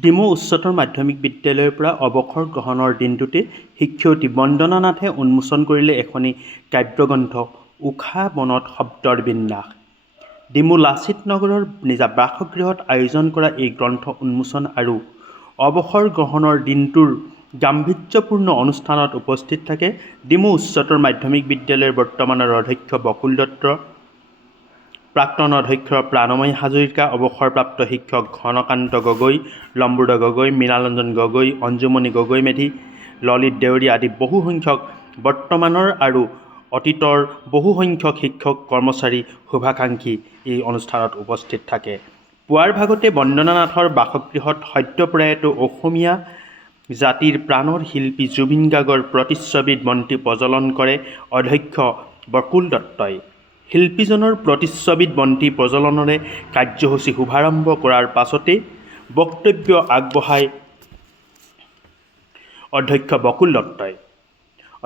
ডিমৌ উচ্চতৰ মাধ্যমিক বিদ্যালয়ৰ পৰা অৱসৰ গ্ৰহণৰ দিনটোতে শিক্ষয়িত্ৰী বন্দনা নাথে উন্মোচন কৰিলে এখনি কাব্যগ্ৰন্থ উষা বনত শব্দৰ বিন্যাস। ডিমৌ লাচিত নগৰৰ নিজা বাসগৃহত আয়োজন কৰা এই গ্ৰন্থ উন্মোচন আৰু অৱসৰ গ্ৰহণৰ দিনটোৰ গাম্ভীৰ্যপূৰ্ণ অনুষ্ঠানত উপস্থিত থাকে ডিমৌ উচ্চতৰ মাধ্যমিক বিদ্যালয়ৰ বৰ্তমানৰ অধ্যক্ষ বকুল দত্ত, প্ৰাক্তন অধ্যক্ষ প্ৰাণময়ী হাজৰিকা, অৱসৰপ্ৰাপ্ত শিক্ষক ঘনকান্ত গগৈ, লম্বোদৰ গগৈ, মীনাৰঞ্জন গগৈ, অঞ্জুমণি গগৈ মেধি, ললিত দেউৰী আদি বহুসংখ্যক বৰ্তমানৰ আৰু অতীতৰ বহুসংখ্যক শিক্ষক কৰ্মচাৰী শুভাকাংক্ষী এই অনুষ্ঠানত উপস্থিত থাকে। পুৱাৰ ভাগতে বন্দনা নাথৰ বাসগৃহত সদ্যপ্ৰয়াত অসমীয়া জাতিৰ প্ৰাণৰ শিল্পী জুবিন গাৰ্গৰ প্ৰতিচ্ছবিত বন্তি প্ৰজ্বলন কৰে অধ্যক্ষ বকুল দত্তই। শিল্পীজনৰ প্ৰতিচ্ছবিত বন্তি প্ৰজ্বলনেৰে কাৰ্যসূচী শুভাৰম্ভ কৰাৰ পাছতে বক্তব্য আগবঢ়ায় অধ্যক্ষ বকুল দত্তই।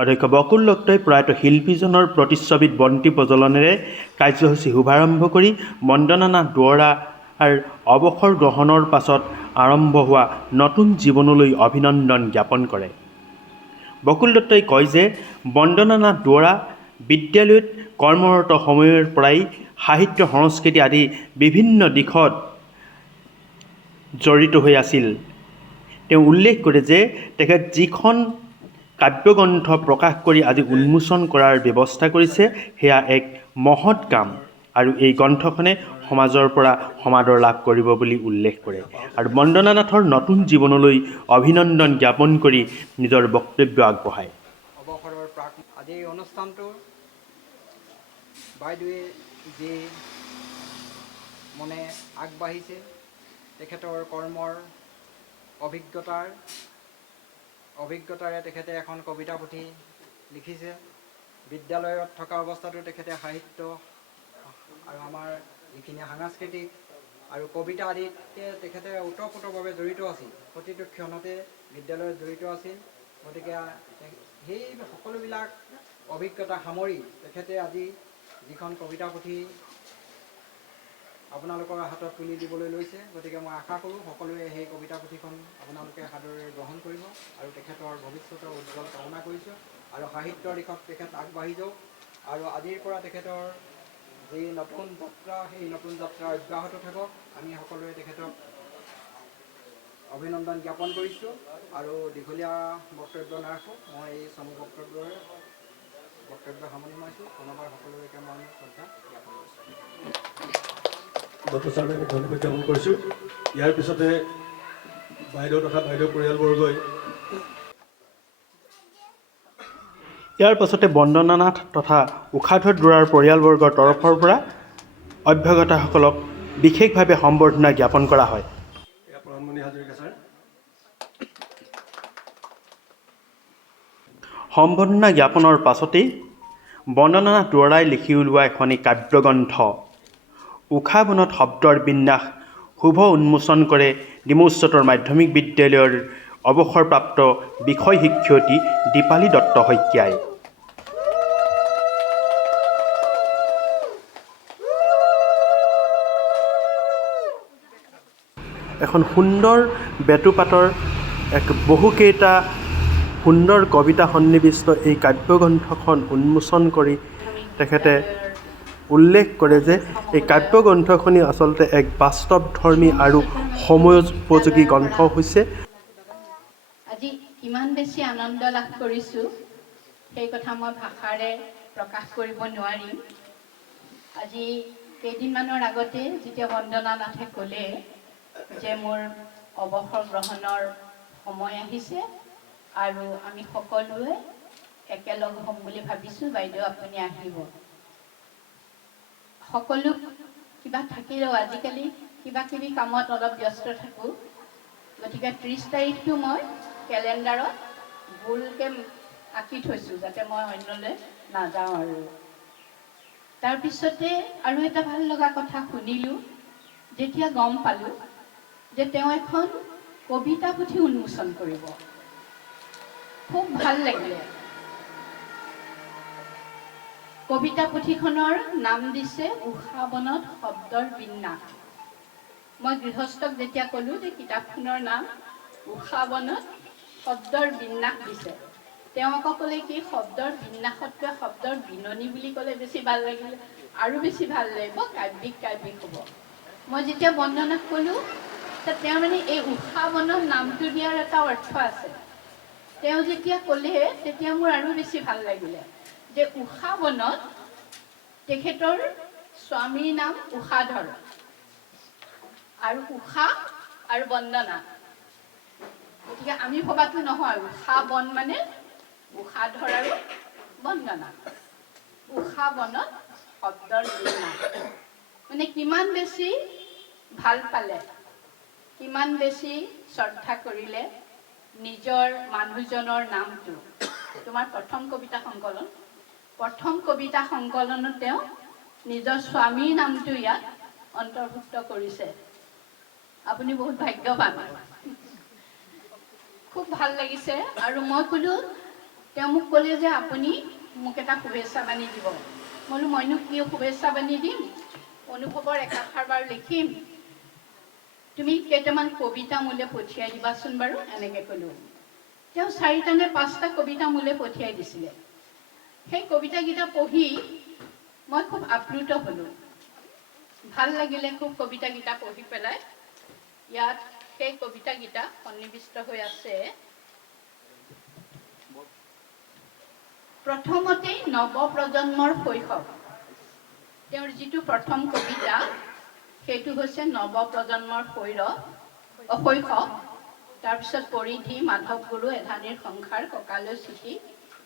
অধ্যক্ষ বকুল দত্তই প্ৰয়াত শিল্পীজনৰ প্ৰতিচ্ছবিত বন্তি প্ৰজ্বলনেৰে কাৰ্যসূচী শুভাৰম্ভ কৰি বন্দনা নাথ দুৱৰাৰ অৱসৰ গ্ৰহণৰ পাছত আৰম্ভ হোৱা নতুন জীৱনলৈ অভিনন্দন জ্ঞাপন কৰে। বকুল দত্তই কয় যে বন্দনা নাথ দুৱৰা বিদ্যালয়ত কৰ্মৰত সময়ৰ পৰাই সাহিত্য সংস্কৃতি আদি বিভিন্ন দিশত জড়িত হৈ আছিল। তেওঁ উল্লেখ কৰে যে তেখেত যিখন কাব্যগ্ৰন্থ প্ৰকাশ কৰি আজি উন্মোচন কৰাৰ ব্যৱস্থা কৰিছে সেয়া এক মহৎ কাম আৰু এই গ্ৰন্থখনে সমাজৰ পৰা সমাদৰ লাভ কৰিব বুলি উল্লেখ কৰে আৰু বন্দনা নাথৰ নতুন জীৱনলৈ অভিনন্দন জ্ঞাপন কৰি নিজৰ বক্তব্য আগবঢ়ায়। অৱসৰৰ প্ৰাক আজিৰ অনুষ্ঠানটো বাইদেৱে যি মনে আগবাঢ়িছে তেখেতৰ কৰ্মৰ অভিজ্ঞতাৰে তেখেতে এখন কবিতা পুথি লিখিছে। বিদ্যালয়ত থকা অৱস্থাতো তেখেতে সাহিত্য আৰু আমাৰ যিখিনি সাংস্কৃতিক আৰু কবিতা আদিতে তেখেতে ওতঃপ্ৰোতভাৱে জড়িত আছিল। প্ৰতিটো ক্ষণতে বিদ্যালয়ত জড়িত আছিল। গতিকে সেই সকলোবিলাক অভিজ্ঞতা সামৰি তেখেতে আজি যিখন কবিতা পুথি আপোনালোকৰ হাতত তুলি দিবলৈ লৈছে, গতিকে মই আশা কৰোঁ সকলোৱে সেই কবিতা পুথিখন আপোনালোকে সাদৰেৰে গ্ৰহণ কৰিব আৰু তেখেতৰ ভৱিষ্যতৰ উজ্জ্বল কামনা কৰিছোঁ আৰু সাহিত্যৰ দিশত তেখেত আগবাঢ়ি যাওক আৰু আজিৰ পৰা তেখেতৰ যি নতুন যাত্ৰা সেই নতুন যাত্ৰা অব্যাহত থাকক। আমি সকলোৱে তেখেতক অভিনন্দন জ্ঞাপন কৰিছোঁ আৰু দীঘলীয়া বক্তব্য নাৰাখোঁ। মই এই চমু বক্তব্য সামৰণি মাৰিছোঁ। পুনৰবাৰ সকলোকে মই শ্ৰদ্ধা জ্ঞাপন কৰিছোঁ। ডক্টৰ ছাৰক ধন্যবাদ জ্ঞাপন কৰিছোঁ। ইয়াৰ পিছতে বাইদেউ তথা বাইদেউ পৰিয়ালবৰ্গই বন্দনা নাথ তথা উষাধৰ দুৱৰাৰ পৰিয়ালবৰ্গৰ তৰফৰ পৰা অভ্যাগতসকলক বিশেষভাৱে সম্বৰ্ধনা জ্ঞাপন কৰা হয়। প্ৰাণমণি হাজৰিকা ছাৰ। সম্বৰ্ধনা জ্ঞাপনৰ পাছতেই বন্দনা নাথ দুৱৰাই লিখি উলিওৱা এখনি কাব্যগ্ৰন্থ উষা বনত শব্দৰ বিন্যাস শুভ উন্মোচন কৰে ডিমৌ উচ্চতৰ মাধ্যমিক বিদ্যালয়ৰ অৱসৰপ্ৰাপ্ত বিষয় শিক্ষয়িত্ৰী দীপালী দত্ত শইকীয়াই। এখন সুন্দৰ বেটুপাতৰ বহুকেইটা সুন্দৰ কবিতা সন্নিৱিষ্ট এই কাব্যগ্ৰন্থখন উন্মোচন কৰি তেখেতে উল্লেখ কৰে যে এই কাব্যগ্ৰন্থখনি আচলতে এক বাস্তৱধৰ্মী আৰু সময়োপযোগী গ্ৰন্থ হৈছে। আজি ইমান বেছি আনন্দ লাভ কৰিছোঁ সেই কথা মই ভাষাৰে প্ৰকাশ কৰিব নোৱাৰিম। আজি কেইদিনমানৰ আগতে যেতিয়া বন্দনা নাথে ক'লে যে মোৰ অৱসৰ গ্ৰহণৰ সময় আহিছে আৰু আমি সকলোৱে একেলগ হ'ম বুলি ভাবিছোঁ, বাইদেউ আপুনি আহিব। সকলো কিবা থাকিলেও আজিকালি কিবা কিবি কামত অলপ ব্যস্ত থাকোঁ, গতিকে 30 তাৰিখটো মই কেলেণ্ডাৰত ভুলকৈ আঁকি থৈছোঁ যাতে মই অন্যলৈ নাযাওঁ। আৰু তাৰপিছতে আৰু এটা ভাল লগা কথা শুনিলোঁ যেতিয়া গম পালোঁ যে তেওঁ এখন কবিতা পুথি উন্মোচন কৰিব। খুব ভাল লাগিলে। কবিতা পুথিখনৰ নাম দিছে উষা বনত শব্দৰ বিন্যাস। মই গৃহস্থক যেতিয়া ক'লোঁ যে কিতাপখনৰ নাম উষা বনত শব্দৰ বিন্যাস দিছে, তেওঁ আকৌ ক'লে কি শব্দৰ বিন্যাসতকৈ শব্দৰ বিননি বুলি ক'লে বেছি ভাল লাগিলে, আৰু বেছি ভাল লাগিব, কাব্যিক হ'ব। মই যেতিয়া বন্দনাক ক'লোঁ, তেওঁ মানে এই উষা বনত নামটো দিয়াৰ এটা অৰ্থ আছে। তেওঁ যেতিয়া ক'লে তেতিয়া মোৰ আৰু বেছি ভাল লাগিলে যে উষা বনত তেখেতৰ স্বামীৰ নাম উষাধৰ, আৰু উষা আৰু বন্দনা, গতিকে আমি ভবাটো নহয় উষা বন মানে উষাধৰ আৰু বন্দনা। উষা বনত শব্দৰ বিন্যাস মানে কিমান বেছি ভাল পালে, কিমান বেছি শ্ৰদ্ধা কৰিলে নিজৰ মানুহজনৰ নামটো। তোমাৰ প্ৰথম কবিতা সংকলনত তেওঁ নিজৰ স্বামীৰ নামটো ইয়াত অন্তৰ্ভুক্ত কৰিছে। আপুনি বহুত ভাগ্যৱান। খুব ভাল লাগিছে। আৰু মই ক'লোঁ, তেওঁ মোক ক'লে যে আপুনি মোক এটা শুভেচ্ছা বাণী দিব। মই বোলো মইনো কি শুভেচ্ছা বাণী দিম, অনুভৱৰ একাষাৰ বাৰু লিখিম, তুমি কেইটামান কবিতা মোলৈ পঠিয়াই দিবাচোন বাৰু, এনেকৈ ক'লোঁ। তেওঁ 4টা নে 5টা কবিতা মোলৈ পঠিয়াই দিছিলে। সেই কবিতাকেইটা পঢ়ি মই খুব আপ্লুত হ'লোঁ, ভাল লাগিলে খুব কবিতাকেইটা পঢ়ি পেলাই। ইয়াত সেই কবিতাকেইটা সন্নিৱিষ্ট হৈ আছে। প্ৰথমতেই নৱপ্ৰজন্মৰ শৈশৱ। তেওঁৰ যিটো প্ৰথম কবিতা সেইটো হৈছে নৱপ্ৰজন্মৰ শৈশৱ। তাৰপিছত পৰিধি, মাধৱ গুৰু, এধানীৰ সংসাৰ, ককালৈ চিঠি,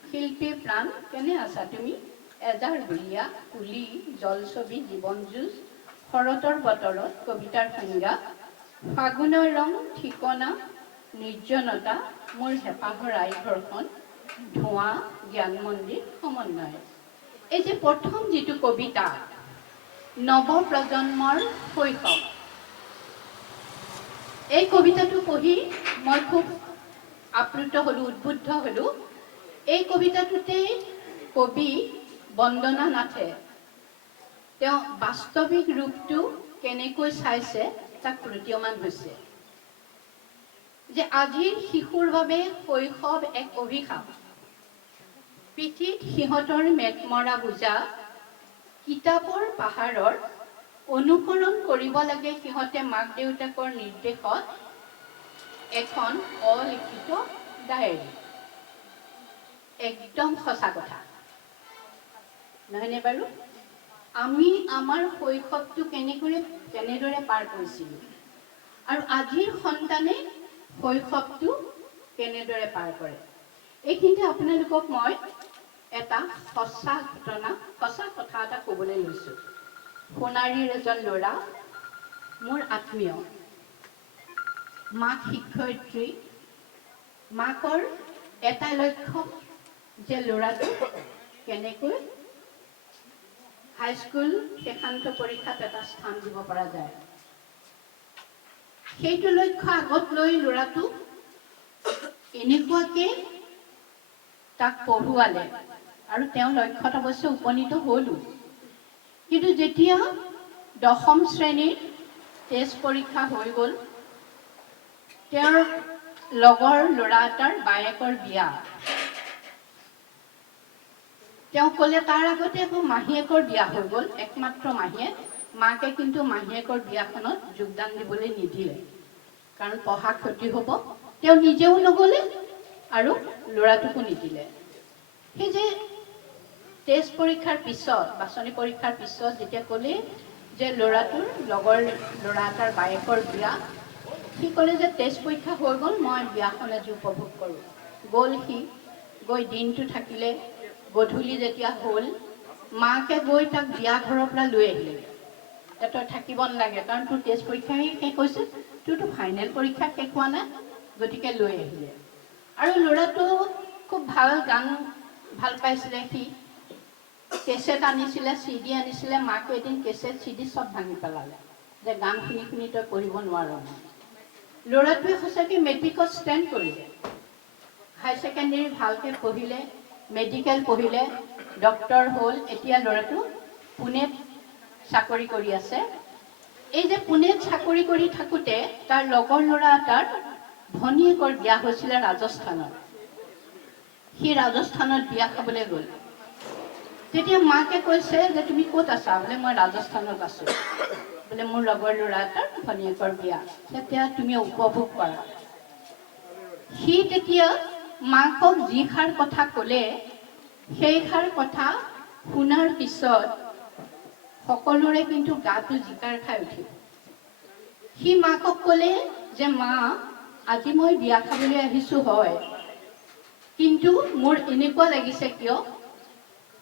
শিল্পীৰ প্ৰাণ, কেনে আছা তুমি, এজাৰ বুলীয়া, কুলি, জলছবি, জীৱন যুঁজ, শৰতৰ বতৰত, কবিতাৰ সংজ্ঞা, ফাগুনৰ ৰং, ঠিকনা, নিৰ্জনতা, মোৰ হেঁপাহৰ আই ঘৰখন, ধোঁৱা, জ্ঞান মন্দিৰ, সমন্বয়। এই যে প্ৰথম যিটো কবিতা নৱপ্ৰজন্মৰ শৈশৱ, এই কবিতাটো পঢ়ি মই খুব আপ্লুত হ'লোঁ, উদ্বুদ্ধ হ'লোঁ। এই কবিতাটোতে কবি বন্দনা নাথে তেওঁ বাস্তৱিক ৰূপটো কেনেকৈ চাইছে তাক প্ৰতীয়মান হৈছে। যে আজিৰ শিশুৰ বাবে শৈশৱ এক অভিশাপ। পিঠিত সিহঁতৰ মেটমৰা বোজা, কিতাপৰ পাহাৰৰ অনুকৰণ কৰিব লাগে সিহঁতে মাক দেউতাকৰ নিৰ্দেশত এখন অলিখিত ডায়েৰী। একদম সঁচা কথা নহয়নে বাৰু? আমি আমাৰ শৈশৱটো কেনেদৰে পাৰ কৰিছিলোঁ আৰু আজিৰ সন্তানে শৈশৱটো কেনেদৰে পাৰ কৰে। এইখিনিতে আপোনালোকক মই এটা সঁচা কথা এটা ক'বলৈ লৈছোঁ। সোণাৰীৰ এজন ল'ৰা, মোৰ আত্মীয়, মাক শিক্ষয়িত্ৰী। মাকৰ এটা লক্ষ্য যে ল'ৰাটো কেনেকৈ হাইস্কুল শেষান্ত পৰীক্ষাত এটা স্থান দিব পৰা যায়। সেইটো লক্ষ্য আগত লৈ ল'ৰাটো এনেকুৱাকে তাক পঢ়ুৱালে আৰু তেওঁ লক্ষ্যত অৱশ্যে উপনীত হ'লো। কিন্তু যেতিয়া 10ম শ্ৰেণীৰ টেষ্ট পৰীক্ষা হৈ গ'ল, তেওঁৰ লগৰ ল'ৰা এটাৰ বায়েকৰ বিয়া। তেওঁ ক'লে তাৰ আগতে আকৌ মাহীয়েকৰ বিয়া হৈ গ'ল, একমাত্ৰ মাহীয়েক। মাকে কিন্তু মাহীয়েকৰ বিয়াখনত যোগদান দিবলৈ নিদিলে, কাৰণ পঢ়া ক্ষতি হ'ব। তেওঁ নিজেও নগ'লে আৰু ল'ৰাটোকো নিদিলে। সেই যে টেষ্ট পৰীক্ষাৰ পিছত, বাছনি পৰীক্ষাৰ পিছত যেতিয়া ক'লে যে ল'ৰাটোৰ লগৰ ল'ৰা এটাৰ বায়েকৰ বিয়া, সি ক'লে যে টেষ্ট পৰীক্ষা হৈ গ'ল, মই বিয়াখন আজি উপভোগ কৰোঁ। গ'ল সি, গৈ দিনটো থাকিলে। গধূলি যেতিয়া হ'ল, মাকে গৈ তাক বিয়া ঘৰৰ পৰা লৈ আহিলে। তই থাকিব নালাগে, কাৰণ তোৰ টেষ্ট পৰীক্ষা শেষ হৈছে, তোৰতো ফাইনেল পৰীক্ষা শেষ হোৱা নাই, গতিকে লৈ আহিলে। আৰু ল'ৰাটো খুব গান ভাল পাইছিলে। সি কেছেট আনিছিলে, CD আনিছিলে। মাকে এদিন কেছেট CD চব ভাঙি পেলালে যে গান শুনি তই পঢ়িব নোৱাৰ। ল'ৰাটোৱে সঁচাকৈ মেট্ৰিকত ষ্টেণ্ড কৰিলে, হাই ছেকেণ্ডেৰী ভালকৈ পঢ়িলে, মেডিকেল পঢ়িলে, ডক্টৰ হ'ল। এতিয়া ল'ৰাটো পুনেত চাকৰি কৰি আছে। এই যে পুনেত চাকৰি কৰি থাকোঁতে তাৰ লগৰ ল'ৰা এটাৰ ভনীয়েকৰ বিয়া হৈছিলে ৰাজস্থানত। সি ৰাজস্থানত বিয়া খাবলৈ গ'ল। তেতিয়া মাকে কৈছে যে তুমি ক'ত আছা? বোলে মই ৰাজস্থানত আছোঁ। বোলে মোৰ লগৰ ল'ৰা এটাৰ ভনীয়েকৰ বিয়া, তেতিয়া তুমি উপভোগ কৰা। সি তেতিয়া মাকক যিষাৰ কথা ক'লে, সেইষাৰ কথা শুনাৰ পিছত সকলোৰে কিন্তু গাটো জিকাৰ খাই উঠিল। সি মাকক ক'লে যে মা, আজি মই বিয়া খাবলৈ আহিছোঁ হয়, কিন্তু মোৰ এনেকুৱা লাগিছে কিয়,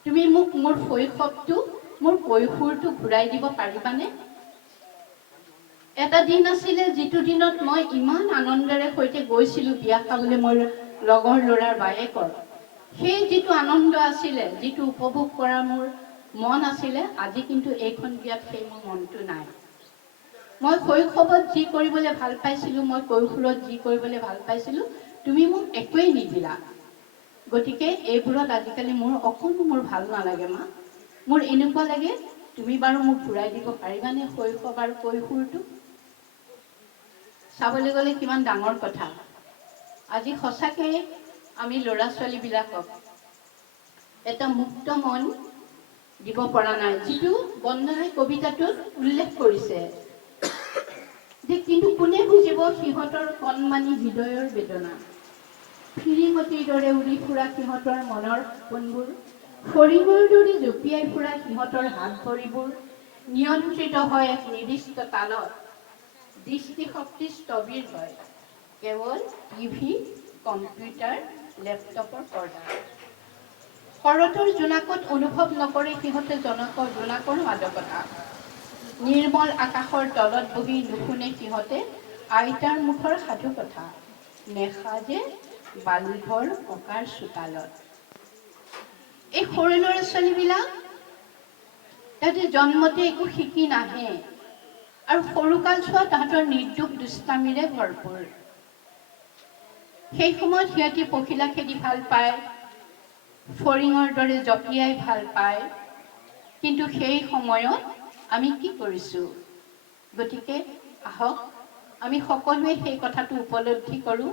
তুমি মোক মোৰ শৈশৱটো, মোৰ কৈশোৰটো ঘূৰাই দিব পাৰিবানে? এটা দিন আছিলে যিটো দিনত মই ইমান আনন্দেৰে সৈতে গৈছিলোঁ বিয়া খাবলৈ মোৰ লগৰ ল'ৰাৰ বায়েকৰ। সেই যিটো আনন্দ আছিলে, যিটো উপভোগ কৰাৰ মোৰ মন আছিলে, আজি কিন্তু এইখন বিয়াত সেই মোৰ মনটো নাই। মই শৈশৱত যি কৰিবলৈ ভাল পাইছিলোঁ, মই কৈশোৰত যি কৰিবলৈ ভাল পাইছিলোঁ, তুমি মোক একোৱেই নিদিলা। গতিকে এইবোৰত আজিকালি মোৰ ভাল নালাগে মা। মোৰ এনেকুৱা লাগে তুমি বাৰু মোক ঘূৰাই দিব পাৰিবানে শৈশৱ আৰু কৈশোৰটো? চাবলৈ গ'লে কিমান ডাঙৰ কথা। আজি সঁচাকৈ আমি ল'ৰা ছোৱালীবিলাকক এটা মুক্ত মন দিব পৰা নাই, যিটো বন্দনাই কবিতাটোত উল্লেখ কৰিছে। কিন্তু কোনে বুজিব সিহঁতৰ কণমানি হৃদয়ৰ বেদনা? ফিৰিঙতিৰ দৰে উৰি ফুৰা সিহঁতৰ মনৰ সপোনবোৰ, ফৰিঙৰ দৰে জঁপিয়াই ফুৰা সিহঁতৰ হাত ভৰিবোৰ নিয়ন্ত্ৰিত হয় এক নিৰ্দিষ্ট তালত। দৃষ্টিশক্তি স্থবিৰ হয় কেৱল টিভি, কম্পিউটাৰ, লেপটপৰ পৰ্দা। শৰতৰ জোনাকত অনুভৱ নকৰে সিহঁতে জোনাকৰ মাদকতা। নিৰ্মল আকাশৰ তলত বহি নুশুনে সিহঁতে আইতাৰ মুখৰ সাধু কথা। নেসাজে বালিঘৰ ককাৰ চোতালত। এই সৰু ল'ৰা ছোৱালীবিলাক তাহাঁতে জন্মতে একো শিকি নাহে, আৰু সৰুকাল চোৱা তাহাঁতৰ নিৰ্দোষ দুষ্টামিৰে ভৰপূৰ। সেই সময়ত সিহঁতি পখিলা খেদি ভাল পায়, ফৰিঙৰ দৰে জঁপিয়াই ভাল পায়, কিন্তু সেই সময়ত আমি কি কৰিছোঁ? গতিকে আহক আমি সকলোৱে সেই কথাটো উপলব্ধি কৰোঁ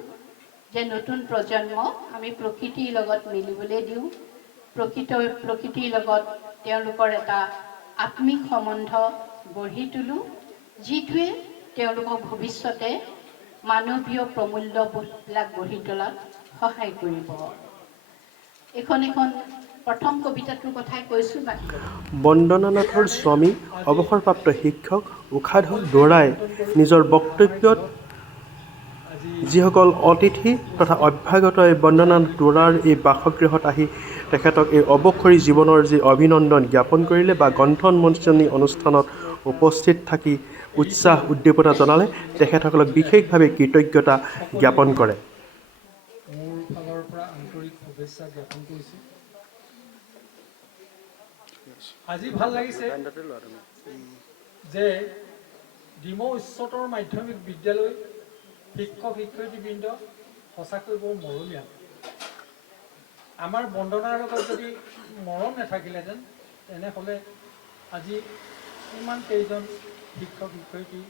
যে নতুন প্ৰজন্মক আমি প্ৰকৃতিৰ লগত মিলিবলৈ দিওঁ, প্ৰকৃতিৰ লগত তেওঁলোকৰ এটা আত্মিক সম্বন্ধ গঢ়ি তোলোঁ, যিটোৱে তেওঁলোকক ভৱিষ্যতে মানৱীয় প্ৰমূল্যবোধবিলাক গঢ়ি তোলাত সহায় কৰিব। এখন প্ৰথম কবিতাটোৰ কথাই কৈছোঁ। বাকী বন্দনা নাথৰ স্বামী অৱসৰপ্ৰাপ্ত শিক্ষক উষাধৰ দুৱৰাই নিজৰ বক্তব্যত যিসকল অতিথি তথা অভ্যাগতই বন্দনা নাথ দুৱৰাৰ এই বাসগৃহত আহি তেখেতক এই অৱসৰী জীৱনৰ যি অভিনন্দন জ্ঞাপন কৰিলে বা গ্ৰন্থ উন্মোচনী অনুষ্ঠানত উপস্থিত থাকি উৎসাহ উদ্দীপনা জনালে, তেখেতসকলক বিশেষভাৱে কৃতজ্ঞতা জ্ঞাপন কৰে। মোৰ ফালৰ পৰা আন্তৰিক শুভেচ্ছা জ্ঞাপন কৰিছোঁ। আজি ভাল লাগিছে যে ডিমৌ উচ্চতৰ মাধ্যমিক বিদ্যালয় শিক্ষক শিক্ষয়িত্ৰীবৃন্দ সঁচাকৈ বৰ মৰমীয়াল। আমাৰ বন্দনাৰ লগত যদি মৰম নাথাকিলেহেঁতেন তেনেহ'লে আজি ইমান কেইজন শিক্ষক শিক্ষয়িত্ৰী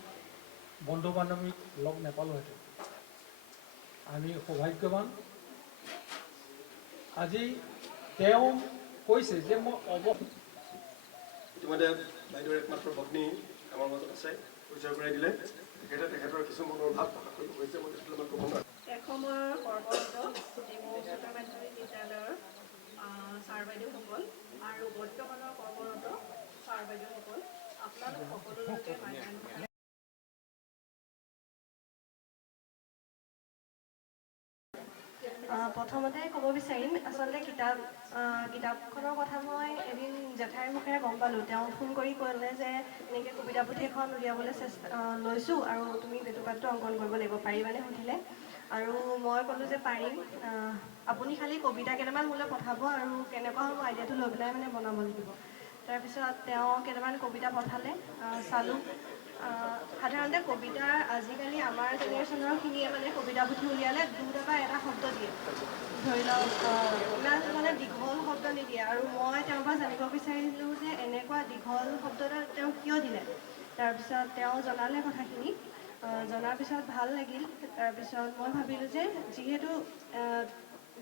বন্ধু বান্ধৱীক লগ নাপালোহেঁতেন। আমি সৌভাগ্যৱান। আজি তেওঁ কৈছে যে মই ইতিমধ্যে বাইদেউৰ একমাত্ৰ ভগ্নী আমাৰ মাজত আছে, পৰিচয় কৰাই দিলে। তেখেতৰ কিছু মনৰ ভাৱ প্ৰকাশ কৰিব হৈছে। মই ক'ব নোৱাৰোঁ। এসময়ৰ কৰ্মৰত ডিমৌ উচ্চতৰ মাধ্যমিক বিদ্যালয়ৰ ছাৰ বাইদেউসকল আৰু বৰ্তমানৰ কৰ্মৰত ছাৰ বাইদেউসকল, আপোনালোক সকলোকে প্ৰথমতে ক'ব বিচাৰিম, আচলতে কিতাপখনৰ কথা মই এদিন জেঠাইৰ মুখেৰে গম পালোঁ। তেওঁ ফোন কৰি ক'লে যে এনেকৈ কবিতা পুথি এখন উলিয়াবলৈ লৈছোঁ আৰু তুমি বেটুপাতটো অংকন কৰিব লাগিব, পাৰিবানে সুধিলে। আৰু মই ক'লোঁ যে পাৰিম, আপুনি খালি কবিতা কেইটামান মোলৈ পঠাব আৰু কেনেকুৱা হ'ব আইডিয়াটো লৈ পেলাই মানে বনাব লাগিব। তাৰপিছত তেওঁ কেইটামান কবিতা পঠালে, চালোঁ। সাধাৰণতে কবিতাৰ আজিকালি আমাৰ জেনেৰেশ্যনৰখিনিয়ে মানে কবিতা পুথি উলিয়ালে দুটা বা এটা শব্দ দিয়ে, ধৰি লওক ইমান মানে দীঘল শব্দ নিদিয়ে। আৰু মই তেওঁৰ পৰা জানিব বিচাৰিলোঁ যে এনেকুৱা দীঘল শব্দ এটা তেওঁ কিয় দিলে। তাৰপিছত তেওঁ জনালে কথাখিনি। জনাৰ পিছত ভাল লাগিল। তাৰপিছত মই ভাবিলোঁ যে যিহেতু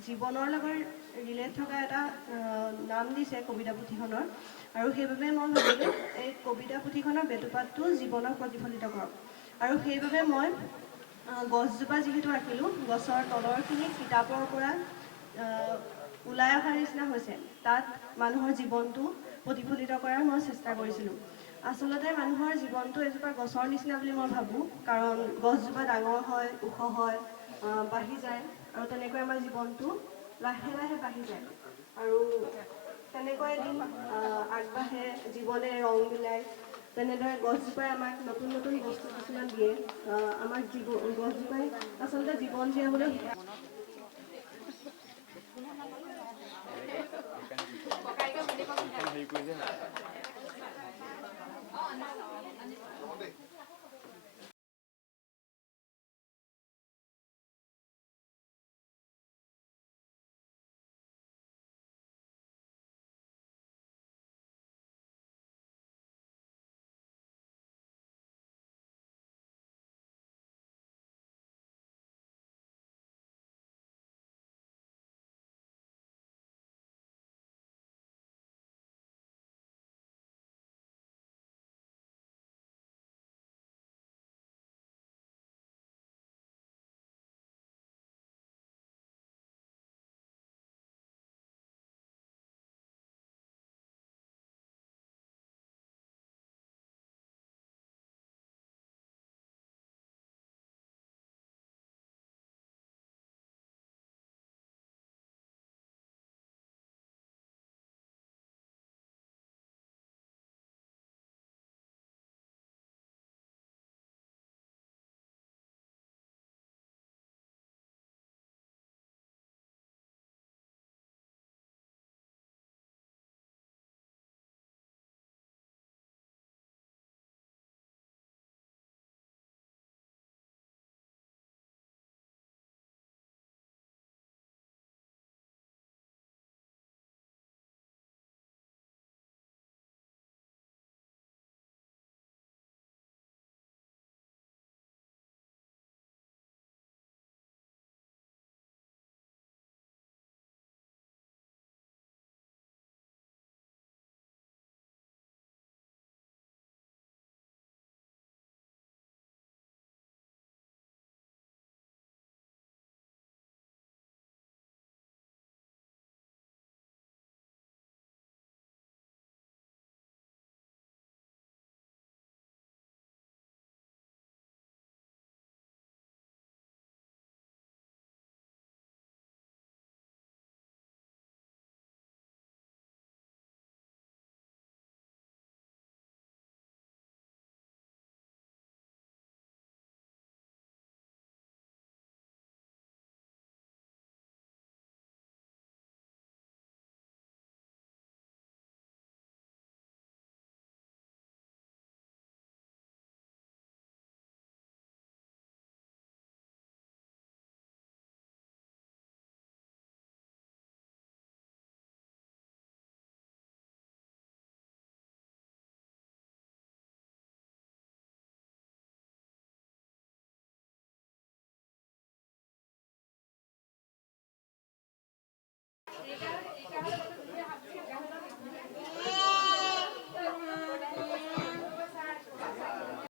জীৱনৰ লগত ৰিলেট থকা এটা নাম দিছে কবিতা পুথিখনৰ, আৰু সেইবাবে মই ভাবিলোঁ এই কবিতা পুথিখনৰ বেটুপাতটো জীৱনক প্ৰতিফলিত কৰক। আৰু সেইবাবে মই গছজোপা যিহেতু আঁকিলোঁ, গছৰ তলৰখিনি কিতাপৰ পৰা ওলাই অহাৰ নিচিনা হৈছে, তাত মানুহৰ জীৱনটো প্ৰতিফলিত কৰাৰ মই চেষ্টা কৰিছিলোঁ। আচলতে মানুহৰ জীৱনটো এজোপা গছৰ নিচিনা বুলি মই ভাবোঁ, কাৰণ গছজোপা ডাঙৰ হয়, ওখ হয়, বাঢ়ি যায়, আৰু তেনেকৈ আমাৰ জীৱনটো লাহে লাহে বাঢ়ি যায়, আৰু তেনেকৈ এদিন আগবাঢ়ে, জীৱনে ৰং বিলায়। তেনেদৰে গছজোপাই আমাক নতুন নতুন বস্তু কিছুমান দিয়ে। আমাক গছজোপাই আচলতে জীৱন জীয়াবলৈ